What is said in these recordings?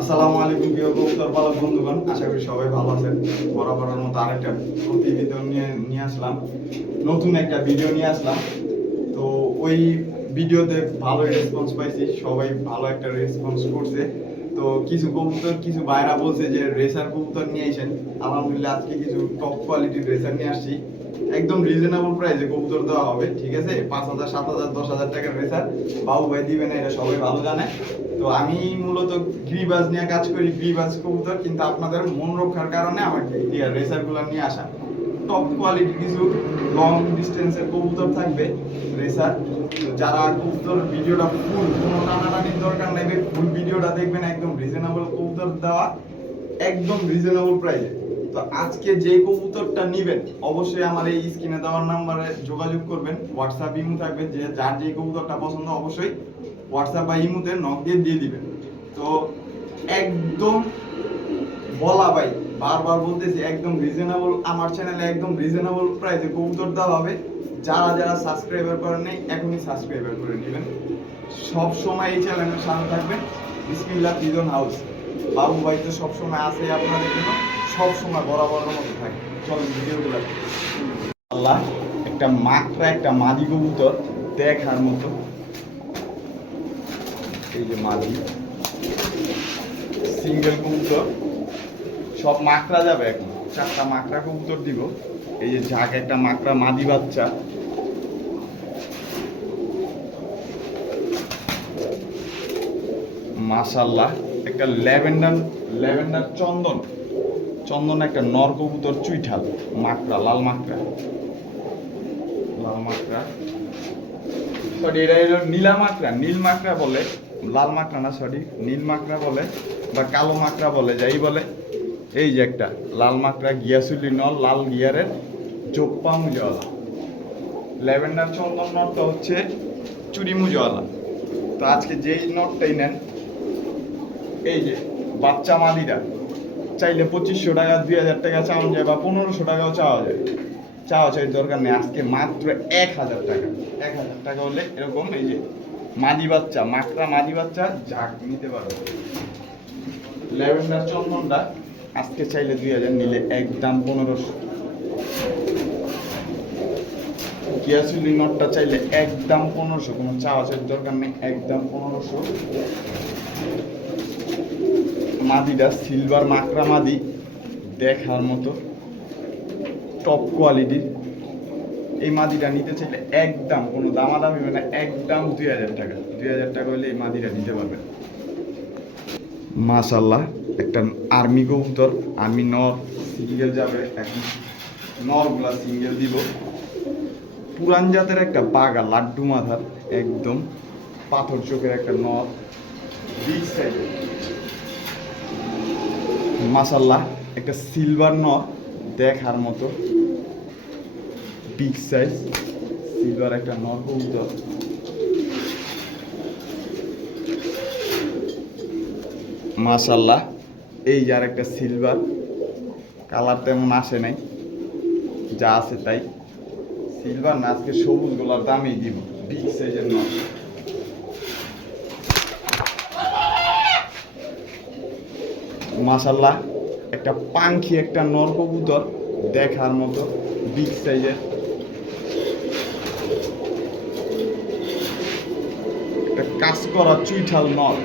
আসসালামু আলাইকুম প্রিয় কবুতর পালক বন্ধুগণ, আশা করি সবাই ভালো আছেন। বরাবরের মতো আরেকটা প্রতিবেদন নিয়ে আসলাম, নতুন একটা ভিডিও নিয়ে আসলাম। তো ওই ভিডিওতে ভালো রেসপন্স পাইছি, সবাই ভালো একটা রেসপন্স করছে। তো কিছু কবুতর, কিছু ভাইরা বলছে যে রেসার কবুতর নিয়ে আসেন। আলহামদুলিল্লাহ আজকে কিছু টপ কোয়ালিটির রেসার নিয়ে আসছি। একদম রিজনেবল প্রাইসে কবুতর দেওয়া হবে, ঠিক আছে? 5,000, 7,000, 10,000 টাকার রেসার বাবু ভাই দিবে না, এটা সবাই ভালো জানে। তো আমি মূলত গ্রিবাজ নিয়ে কাজ করি, গ্রিবাজ কবুতর, কিন্তু আপনাদের মন রক্ষার কারণে আমার রেসার গুলো নিয়ে আসা। টপ কোয়ালিটি কিছু লং ডিস্টেন্সের কবুতর থাকবে রেসার। তো যারা কবুতর ভিডিওটা ফুল, কোনো টানাটানির দরকার নেই, ফুল ভিডিওটা দেখবেন, একদম রিজনেবল কবুতর দেওয়া, একদম রিজনেবল প্রাইসে। তো আজকে যে কবুতরটা নিবেন অবশ্যই আমার এই স্ক্রিনে দেওয়ার নাম্বারে যোগাযোগ করবেন। হোয়াটসঅ্যাপ ইমো থাকবে, যে যার যে কবুতরটা পছন্দ অবশ্যই হোয়াটসঅ্যাপ বা ইমোতে নক দিয়ে দিবেন। তো একদম বলা ভাই, বারবার বলতেছি, একদম রিজনেবল, আমার চ্যানেলে একদম রিজনেবল প্রাইসে কবুতর দেওয়া হবে। যারা যারা সাবস্ক্রাইবার করেন নাই এখনই সাবস্ক্রাইবার করে নেবেন। সব সময় এই চ্যানেলের সাথে থাকবেন। বিসমিল্লাহ পিজন হাউস, বাবু ভাই তো সবসময় আছে আপনাদের জন্য, সব সময় বরাবরের মতো থাকে। চলুন ভিডিওগুলো। আল্লাহ, একটা মাকড়া, একটা মাদি কবুতর দেখার মতো। এই যে মাদি সিঙ্গেল কবুতর, সব মাকড়া যাবে এখন, 4টা মাকড়া কবুতর দিব। এই যে ঝাঁক একটা মাকড়া মাদি বাচ্চা, মাশাআল্লাহ। একটা ল্যাভেন্ডার ল্যাভেন্ডার চন্দন চন্দন একটা নর কবুতর, চুইঠাল মাকড়া, লাল মাকড়া, লাল মাকড়া, সরি এটা হলো নীলা মাকড়া, নীল মাকড়া বলে, লাল মাকড়া না, সরি নীল মাকড়া বলে বা কালো মাকড়া বলে, যাই বলে। এই যে একটা লাল মাকড়া, গিয়াসুলি নল, লাল গিয়ারের জোপ্পা মুজাওয়ালা। ল্যাভেন্ডার চন্দন নটটা হচ্ছে চুরি মুজাওয়ালা। তো আজকে যেই নটটাই নেন, এই যে বাচ্চা মাদিরা চাইলে 2500 টাকা, 2000 টাকা চাওয়া যায়, বা 1500 টাকাও চাওয়া যায়। চাওয়া চাই দরকার নেই, আজকে মাত্র 1000 টাকা। 1000 টাকা হলে এরকম এই যে মাদি বাচ্চা, মাকড়া মাদি বাচ্চা ঝাঁক নিতে পারো। ল্যাভেন্ডার চন্দনটা আজকে চাইলে 2000, নিলে একদম 1500। কিয়াসুলি নটটা চাইলে একদম 1500, কোনো চাওয়া চাই দরকার নেই, একদম 1500। মাদিটা সিলভার মাকড়া মাদি, দেখার মতো টপ কোয়ালিটির। এই মাদিটা নিতে চাইলে একদম কোনো দামাদামি মানে একদম 2000 টাকা। 2000 টাকা হলে এই মাদিটা নিতে পারবেন। মাশাআল্লাহ, একটা আর্মি কবুতর, আর্মি নর, সিঙ্গেল যাবে এখন, নরগুলা সিঙ্গেল দিব। পুরান জাতের একটা বাগা, লাড্ডু মাথার, একদম পাথর চোখের একটা নর, বিগ সাইজের। মাশাআল্লাহ, একটা সিলভার নর, দেখার মতো বিগ সাইজ, সিলভার একটা নর কবুতর। মাশাআল্লাহ, এই যে আর একটা সিলভার, কালার তেমন আসে নাই, যা আছে তাই। সিলভার না, আজকে সবুজ গোলার দামেই দিব, বিগ সাইজের নর। মাশাআল্লাহ, একটা পাঙ্খি, একটা নর কবুতর, দেখার মতো বিগ সাইজের। একটা কাজ করা চুইঠাল নর,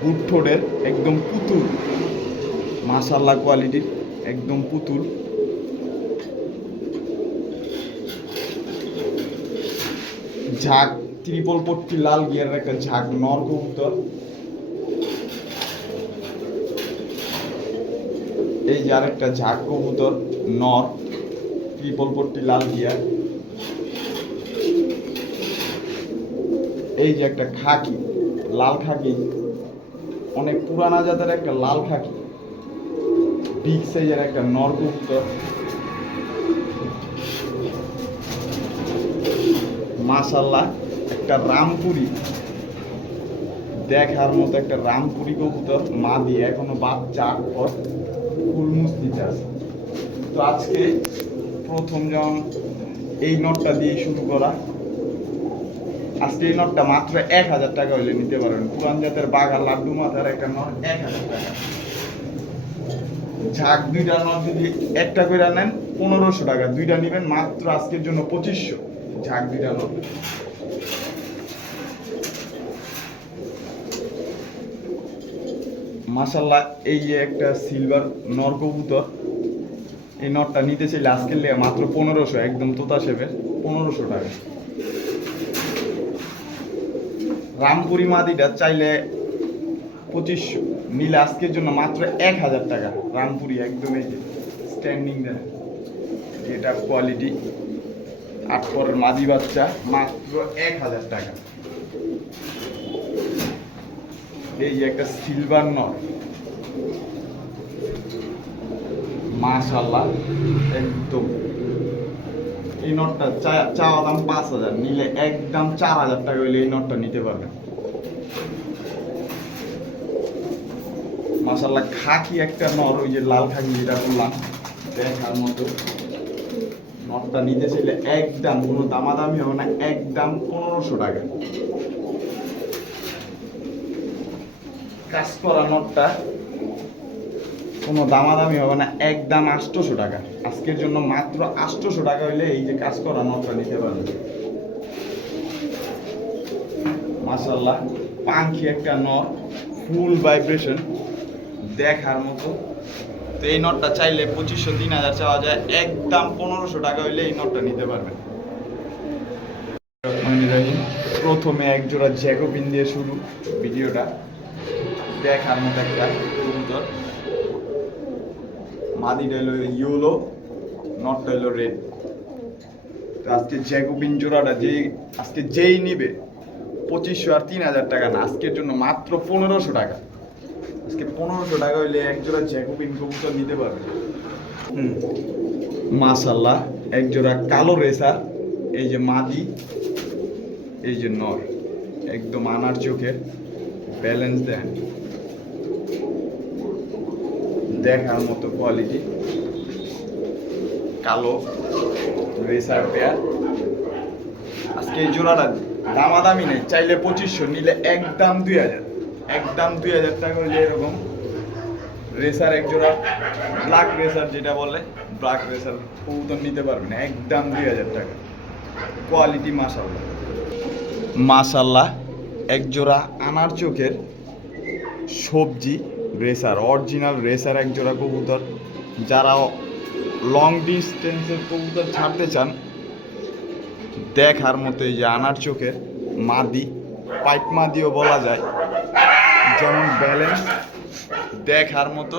বুট ঠোঁটের, একদম পুতুল। মাশাআল্লাহ কোয়ালিটির, একদম পুতুল। ঝাঁক ত্রিপল পট্টি, লাল গিয়ারের একটা ঝাঁক নর কবুতর। এই যে আরেকটা ঝাঁক কবুতর নর, ট্রিপল পট্টি, লাল গিয়ার। এই যে একটা খাকি, লাল খাকি, অনেক পুরানা জাতের একটা লাল খাকি, বিগ সাইজের একটা নর কবুতর। মাশাআল্লাহ, একটা রামপুরি, দেখার মতো একটা রামপুরি কবুতর, মাদি, এখনো বাচ্চা পর ফুল মুস্তিতে আছে। তো আজকে প্রথম যেমন এই নটটা দিয়ে শুরু করা, আজকে এই নটটা মাত্র 1000 টাকা হইলে নিতে পারবেন। পুরান জাতের বাঘা লাড্ডু মাথার একটা নট 1000 টাকা। ঝাঁক দুইটা নট যদি একটা করে নেন 1500 টাকা, দুইটা নেবেন মাত্র আজকের জন্য 2500। ঝাঁক দুইটা নট। মাশাআল্লাহ, এই যে একটা সিলভার নর কবুতর, এই নটটা নিতে চাইলে আজকের লেগে মাত্র 1500, একদম তোতা শেপের 1500 টাকা। রামপুরি মাদিটা চাইলে 2500, নিলে আজকের জন্য মাত্র 1000 টাকা। রামপুরি একদম এই যে স্ট্যান্ডিং দেন, এটা কোয়ালিটি 8 পরের মাদি বাচ্চা, মাত্র 1000 টাকা। এই যে একটা সিলভার নট, মাশাআল্লাহ একদম। এই নটটা চাওয়া দাম 5000, নিলে একদম 4000 টাকা হইলে এই নটটা নিতে পারবেন। মাশাআল্লাহ, খাকি একটা নর, ওই যে লাল খাকি যেটা বললাম, দেখার মতো। নটটা নিতে চাইলে একদম কোনো দামাদামি হবে না, একদম 1500 টাকা। কাজ করা নটটা কোনো দামাদামি হবে না, একদম 800 টাকা। আজকের জন্য মাত্র 800 টাকা হইলে এই যে কাজ করা নটটা নিতে পারবেন। মাশাআল্লাহ, পাখি একটা নট, ফুল ভাইব্রেশন, দেখার মতো। তো এই নটটা চাইলে 2500 3000 চাওয়া যায়, একদম 1500 টাকা হইলে এই নটটা নিতে পারবেন। প্রথমে এক জোড়া জ্যাকোবিন দিয়ে শুরু ভিডিওটা। দেখার মতো একটা কবুতর, মাদিটা হলো ইয়েলো, নটটা হলো রেড। তো আজকে জ্যাকোবিন জোড়াটা আজকে যেই নিবে 2500 আর 3000 টাকা না, আজকের জন্য মাত্র 1500 টাকা। আজকে 1500 টাকা হইলে এক জোড়া জ্যাকোবিন কবুতর নিতে পারবে। মাশাআল্লাহ, এক জোড়া কালো রেসার, এই যে মাদি, এই যে নর, একদম আনার চোখের, ব্যালেন্স দেন, দেখার মতো কোয়ালিটি, কালো রেসার পেয়ার। আজকে এই জোড়াটা দামাদামি নেই, চাইলে 2500, নিলে একদম 2000, একদম 2000 টাকা হইলে এরকম রেসার এক জোড়া, ব্ল্যাক রেসার যেটা বলে, ব্ল্যাক রেসার কবুতর নিতে পারবেন একদম 2000 টাকা। কোয়ালিটি মাশাআল্লাহ। মাশাআল্লাহ, এক জোড়া আনার চোখের সবজি রেসার, অরিজিনাল রেসার এক জোড়া কবুতর। যারা লং ডিস্টেন্সের কবুতর ছাড়তে চান, দেখার মতো এই যে আনার চোখের মাদি, পাইপ মাদিও বলা যায়, যেমন ব্যালেন্স, দেখার মতো।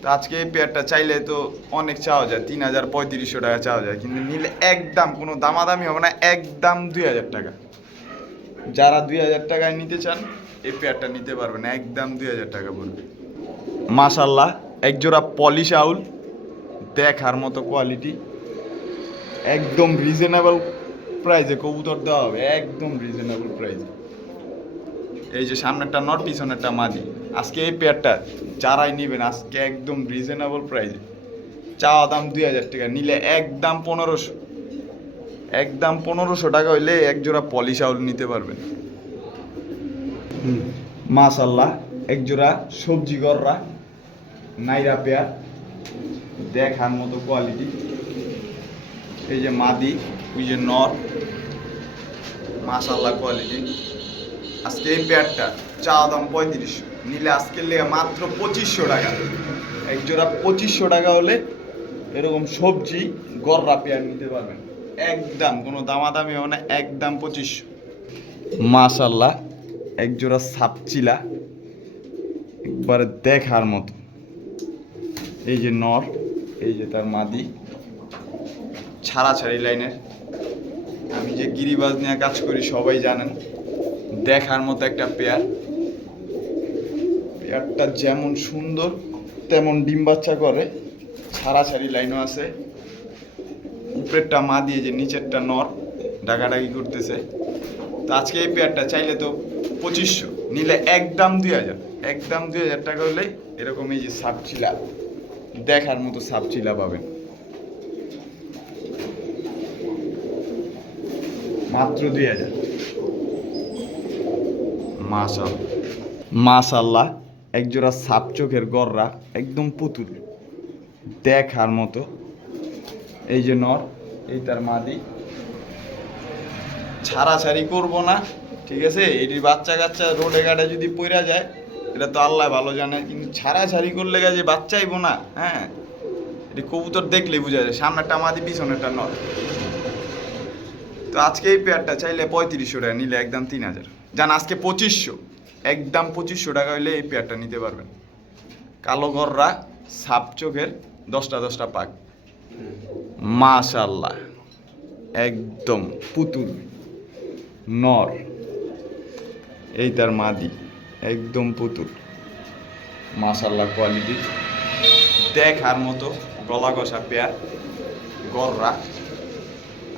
তো আজকে এই পেয়ারটা চাইলে তো অনেক চাওয়া যায়, 3000 3500 টাকা চাওয়া যায়, কিন্তু নিলে একদম কোনো দামাদামি হবে না, একদম 2000 টাকা। যারা 2000 টাকায় নিতে চান এই পেয়ারটা নিতে পারবেন, একদম 2000 টাকা পড়বে। মাশাআল্লাহ, এক জোড়া পলিশ আউল, দেখার মতো কোয়ালিটি, একদম রিজনেবল প্রাইসে কবুতর দেওয়া হবে, একদম রিজনেবল প্রাইসে। এই যে সামনেরটা নট, পিছনেরটা মাদি। আজকে এই পেয়ারটা যারাই নেবেন আজকে একদম রিজনেবল প্রাইসে, চাওয়া দাম 2000 টাকা, নিলে একদম 1500, একদম 1500 টাকা হইলে এক জোড়া পলিশ আউল নিতে পারবেন। মাশাআল্লাহ, এক জোড়া সবজি গররা নাইরা পেয়ার, দেখার মতো কোয়ালিটি। এই যে মাদি, ওই যে নর, মাশাআল্লাহ কোয়ালিটি। আজকে এই পেয়ারটা চাওয়া দাম 3500, নিলে আজকের লেগে মাত্র 2500 টাকা। এক জোড়া 2500 টাকা হলে এরকম সবজি গররা পেয়ার নিতে পারবেন, একদম কোনো দামাদামি হবে না, একদম 2500। মাশাআল্লাহ, এক জোড়া সাপচিলা, একবারে দেখার মতো। এই যে নর, এই যে তার মাদি, ছাড়াছাড়ি লাইনের। আমি যে গিরিবাজ নিয়ে কাজ করি সবাই জানেন, দেখার মতো একটা পেয়ার। পেয়ারটা যেমন সুন্দর তেমন ডিম বাচ্চা করে, ছাড়াছাড়ি লাইনও আছে। উপরেরটা মাদি, যে নিচেরটা নর, ডাকাডাকি করতেছে। তো আজকে এই পেয়ারটা চাইলে তো 2500, নিলে একদম 2000, একদম 2000 টাকা হলে এরকম এই যে সাপচিলা, দেখার মতো সাপচিলা পাবেন। মাত্র 2000। মাশাআল্লাহ একজোড়া সাপ চোখের গররা, একদম পুতুল দেখার মতো। এই যে নর, এই তার মাদি, ছাড়াছাড়ি করবো না, ঠিক আছে। এটি বাচ্চা কাচ্চা রোডে ঘাটে যদি পইরা যায়, এটা তো আল্লাহ ভালো জানে, কিন্তু ছাড়াছাড়ি করলে যে বাচ্চাইবো না, হ্যাঁ, এটি কবুতর দেখলেই বোঝা যায়। সামনেরটা মাদি, পিছনেরটা নর। তো আজকে এই পেয়ারটা চাইলে 3500 টাকা, নিলে একদম 3000। জান আজকে 2500, একদম 2500 টাকা হইলে এই পেয়ারটা নিতে পারবেন। কালো গররা, সাপ চোখের, 10টা পাক, মাশাআল্লাহ একদম পুতুল নর। এই তার মাদি, একদম পুতুল, মাশাআল্লাহ কোয়ালিটি দেখার মতো, গলা কষা পেয়ার গররা।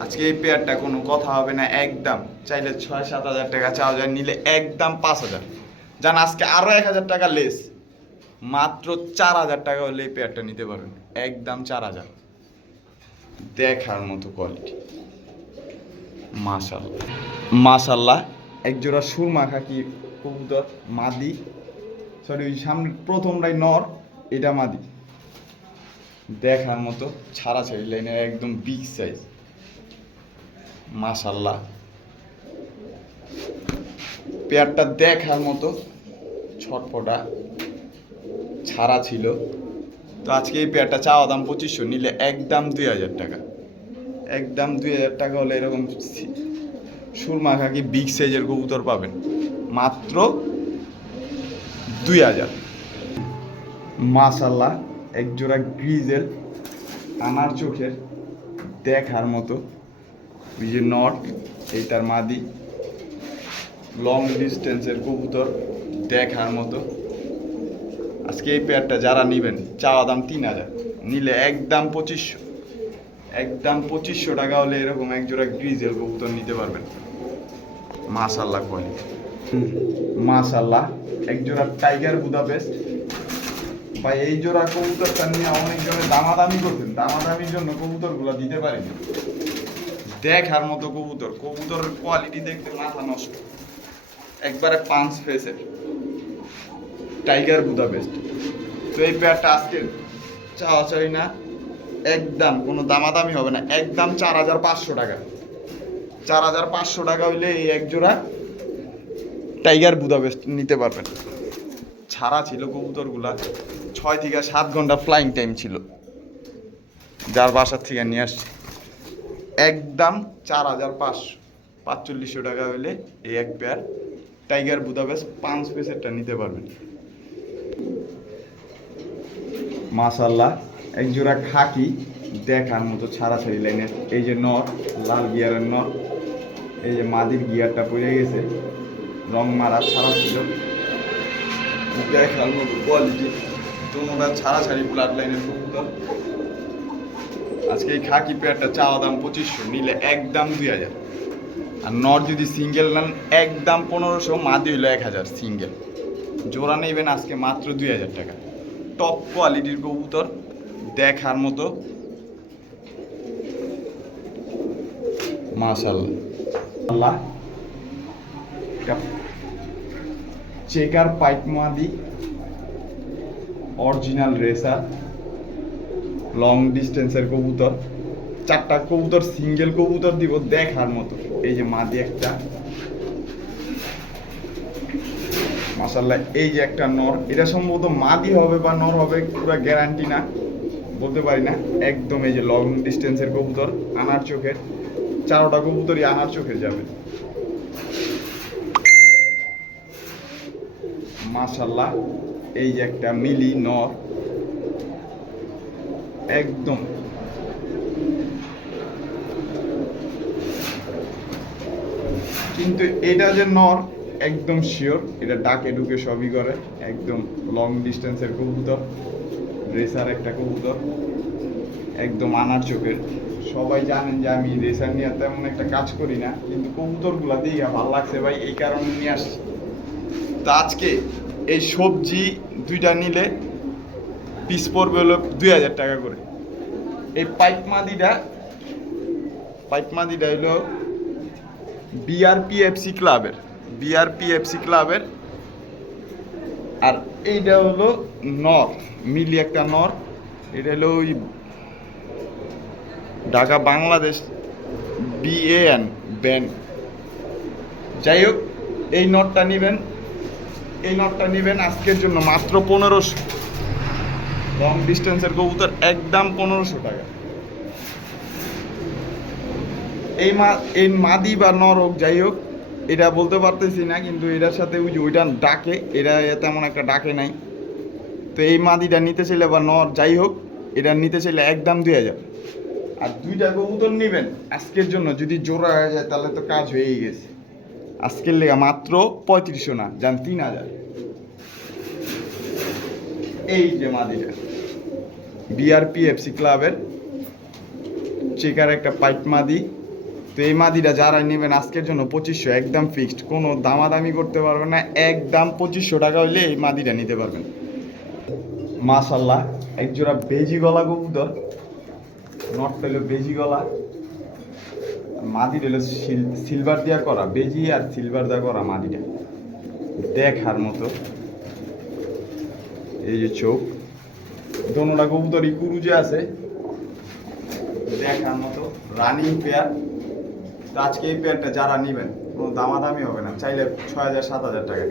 আজকে এই পেয়ারটা কোনো কথা হবে না, একদম চাইলে 6-7 হাজার টাকা চাওয়া যায়, নিলে একদম 5000। জান আজকে আরো 1000 টাকা লেস, মাত্র 4000 টাকা হলে এই পেয়ারটা নিতে পারবেন, একদম 4000। দেখার মতো কোয়ালিটি, মাশাআল্লাহ মাশাআল্লাহ। একজোড়া সুরমা খাকি কবুতর, মাদি, সরি ওই সামনে প্রথমটাই নর, এটা মাদি। দেখার মতো, ছাড়াছাড়ি লাইনের একদম বিগ সাইজ, মাশাআল্লাহ। পেয়ারটা দেখার মতো, ছটফটা ছাড়া ছিল। তো আজকে এই পেয়ারটা চাওয়া দাম 2500, নিলে একদম 2000 টাকা, একদম 2000 টাকা হলে এরকম সুরমা খাকি বিগ সাইজের কবুতর পাবেন, মাত্র 2000। মাশাআল্লাহ একজোড়া গ্রিজেল, আনার চোখের, দেখার মতো। ওই যে নট, এইটার মাদি, লং ডিস্টেন্সের কবুতর, দেখার মতো। আজকে এই পেয়ারটা যারা নেবেন, চাওয়া দাম 3000, নিলে একদম 2500, একদম 2500 টাকা হলে এরকম একজোড়া গ্রিজেল কবুতর নিতে পারবেন, মাশাআল্লাহ কোয়ালিটি। মাশাআল্লাহ একজোড়া টাইগার বুদাপেস্ট। ভাই এই জোড়া কবুতরটা নিয়ে অনেকজনে দামাদামি করতেন, দামাদামির জন্য কবুতরগুলো দিতে পারিনি। দেখার মতো কবুতর, কবুতরের কোয়ালিটি দেখতে মাথা নষ্ট, একবারে পাঁচ ফেসের টাইগার বুদাপেস্ট। তো এই পেয়ারটা আজকে চাওয়া চাই না, একদম কোনো দামাদামি হবে না, একদম 4500 টাকা। 4500 টাকা হইলে এই এক জোড়া টাইগার বুদাপেস্ট নিতে পারবেন। ছাড়া ছিল কবুতরগুলা, 6 থেকে 7 ঘন্টা ফ্লাইং টাইম ছিল, যার বাসার থেকে নিয়ে আসছি। একদম 4500 টাকা হইলে এই এক পেয়ার টাইগার বুদাপেস্ট 5 পিসেরটা নিতে পারবেন, মাশাআল্লাহ। এক জোড়া খাকি, দেখার মতো, ছাড়াছাড়ি লাইনের। এই যে নর, লাল গিয়ারের নর, এই যে মাদির গিয়ারটা পড়ে গেছে, রং মারা, ছাড়া ছিল, দেখার মতো কোয়ালিটি। তোমরা ছাড়াছাড়ি ব্লাড লাইনের কবুতর। আজকে এই খাকি পেয়ারটা চাওয়া দাম 2500, নিলে একদম 2000। আর নর যদি সিঙ্গেল নেন একদম 1500, মাদি হইলো 1000 সিঙ্গেল। জোড়া নেবেন আজকে মাত্র 2000 টাকা। টপ কোয়ালিটির কবুতর, দেখার মতো, মাশাআল্লাহ। চেকার পাইপ মাদি, অরিজিনাল রেসার, লং ডিস্টেন্সের কবুতর। 4টা কবুতর সিঙ্গেল কবুতর দিব, দেখার মতো। এই যে মাদি একটা, মাশাআল্লাহ। এই যে একটা নর, এটা সম্ভবত মাদি হবে বা নর হবে পুরো গ্যারান্টি না, বলতে পারি না। একদম এই যে লং ডিস্টেন্সের কবুতর, আনার চোখের। 4টা কবুতরই আনার চোখের যাবে, মাশাআল্লাহ। এই যে একটা মিলি নর, একদম কিন্তু এটা যে নর একদম শিওর, এটা ডাকে ঢুকে সবই করে। একদম লং ডিস্টেন্সের কবুতর, রেসার একটা কবুতর, একদম আনার চোখের। সবাই জানেন যে আমি রেসার নিয়ে তেমন একটা কাজ করি না, কিন্তু কবুতরগুলা দিয়ে ভালো লাগছে ভাই, এই কারণে নিয়ে আসছি। তো আজকে এই সবজি 2টা নিলে পিস পড়বে হলো 2000 টাকা করে। এই পাইপ মাদিটা হলো বিআরপিএফসি ক্লাবের, বিআরপিএফসি ক্লাবের। আর এইটা হলো নর, মিলি একটা নর। এটা হলো ওই ঢাকা বাংলাদেশ BAN ব্যান্ড। যাই হোক, এই নটটা নেবেন, এই নটটা নেবেন আজকের জন্য মাত্র 1500। লং ডিস্টেন্সের কবুতর একদম 1500 টাকা। এই মাদি বা নর হোক, যাই হোক এটা বলতে পারতেছি না, কিন্তু এটার সাথে ওই যে ওইটা ডাকে, এটা তেমন একটা ডাকে নাই। তো এই মাদিটা নিতে চাইলে বা নর যাই হোক, এটা নিতে চাইলে একদম 2000। আর দুইটা কবুতর নেবেন আজকের জন্য, যদি জোড়া হয়ে যায় তাহলে তো কাজ হয়েই গেছে। আজকের লেগে মাত্র 3500 না, যান 3000। এই যে মাদিটা বিআরপিএফসি ক্লাবের চেকার একটা পাইট মাদি। তো এই মাদিটা যারা নেবেন আজকের জন্য 2500 একদম ফিক্সড, কোনো দামাদামি করতে পারবেন না, একদম 2500 টাকা হইলে এই মাদিটা নিতে পারবেন। মাশাল্লাহ, এক জোড়া বেজি গলা কবুতর। নট পেল বেজি গলা, মাদি হলো সিলভার দিয়া করা, বেজি আর সিলভার দিয়া করা মাদিটা দেখার মতো। এই যে চোখ, দোনোটা কবুতরই কুরুজে আছে, দেখার মতো রানিং পেয়ার। তো আজকে এই পেয়ারটা যারা নেবেন কোনো দামাদামি হবে না, চাইলে 6000-7000 টাকা,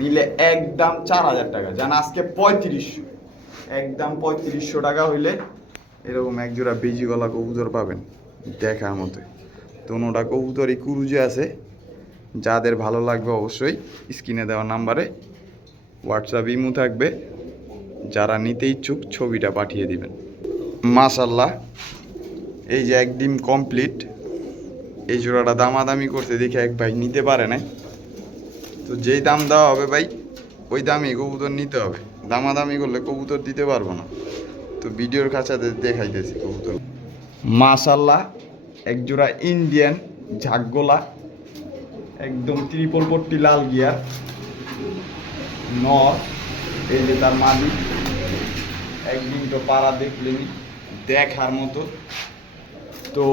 নিলে একদম 4000 টাকা। জান আজকে 3500, একদম 3500 টাকা হইলে এরকম এক জোড়া বেজি গলা কবুতর পাবেন দেখার মতো। দোনোটা কবুতরই কুরুজে আছে। যাদের ভালো লাগবে অবশ্যই স্ক্রিনে দেওয়া নাম্বারে হোয়াটসঅ্যাপ ইমো থাকবে, যারা নিতে ইচ্ছুক ছবিটা পাঠিয়ে দিবেন। মাশাল্লাহ, এই যে একদম কমপ্লিট। এই জোড়াটা দামাদামি করতে দেখে এক ভাই নিতে পারে নাই, তো যেই দাম দেওয়া হবে ভাই ওই দামে কবুতর নিতে হবে, দামাদামি করলে কবুতর দিতে পারবো না। তো ভিডিওর কাছাতে দেখাইতেছি কবুতর। মাশাল্লাহ, এক জোড়া ইন্ডিয়ান ঝাকগোলা, একদম ত্রিপল পট্টি লাল গিয়ার নর। এই যে তার মালিক, একদিন তো পাড়া দেখলেনি দেখার মতো। তো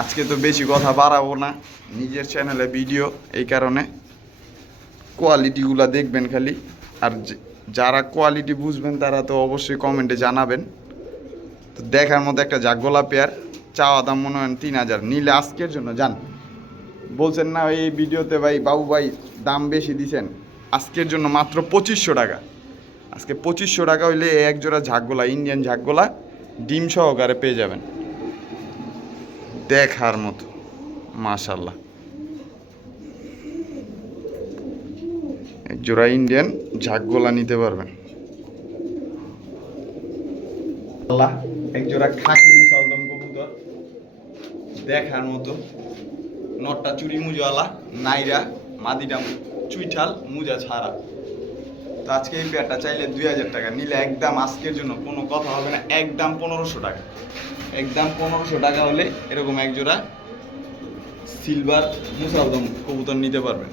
আজকে তো বেশি কথা বাড়াবো না, নিজের চ্যানেলে ভিডিও, এই কারণে কোয়ালিটিগুলো দেখবেন খালি। আর যারা কোয়ালিটি বুঝবেন তারা তো অবশ্যই কমেন্টে জানাবেন। তো দেখার মতো একটা জাগগোলা পেয়ার, চাওয়া দাম মনে হয় 3000, নিলে আজকের জন্য যান। বলছেন না এই ভিডিওতে ভাই বাবু ভাই দাম বেশি দিছেন, আজকের জন্য মাত্র 2500 টাকা। আজকে 2500 টাকা হইলে এক জোড়া ঝাকগোলা, ইন্ডিয়ান ঝাকগোলা ডিম সহকারে পেয়ে যাবেন দেখার মতো। মাশাল্লাহ, এক জোড়া ইন্ডিয়ান ঝাকগোলা নিতে পারবেন। আল্লাহ, এক জোড়া খাকি মুসালদম কবুতর দেখার মতো। নটটা চুরি মুজওয়ালা, নাইরা, মাদিটা চুইঠাল, মুজা ছাড়া। তো আজকে এই পেয়ারটা চাইলে 2000 টাকা, নিলে একদম আজকের জন্য কোনো কথা হবে না, একদম 1500 টাকা। একদম 1500 টাকা হলে এরকম এক জোড়া সিলভার মুসালদম কবুতর নিতে পারবেন।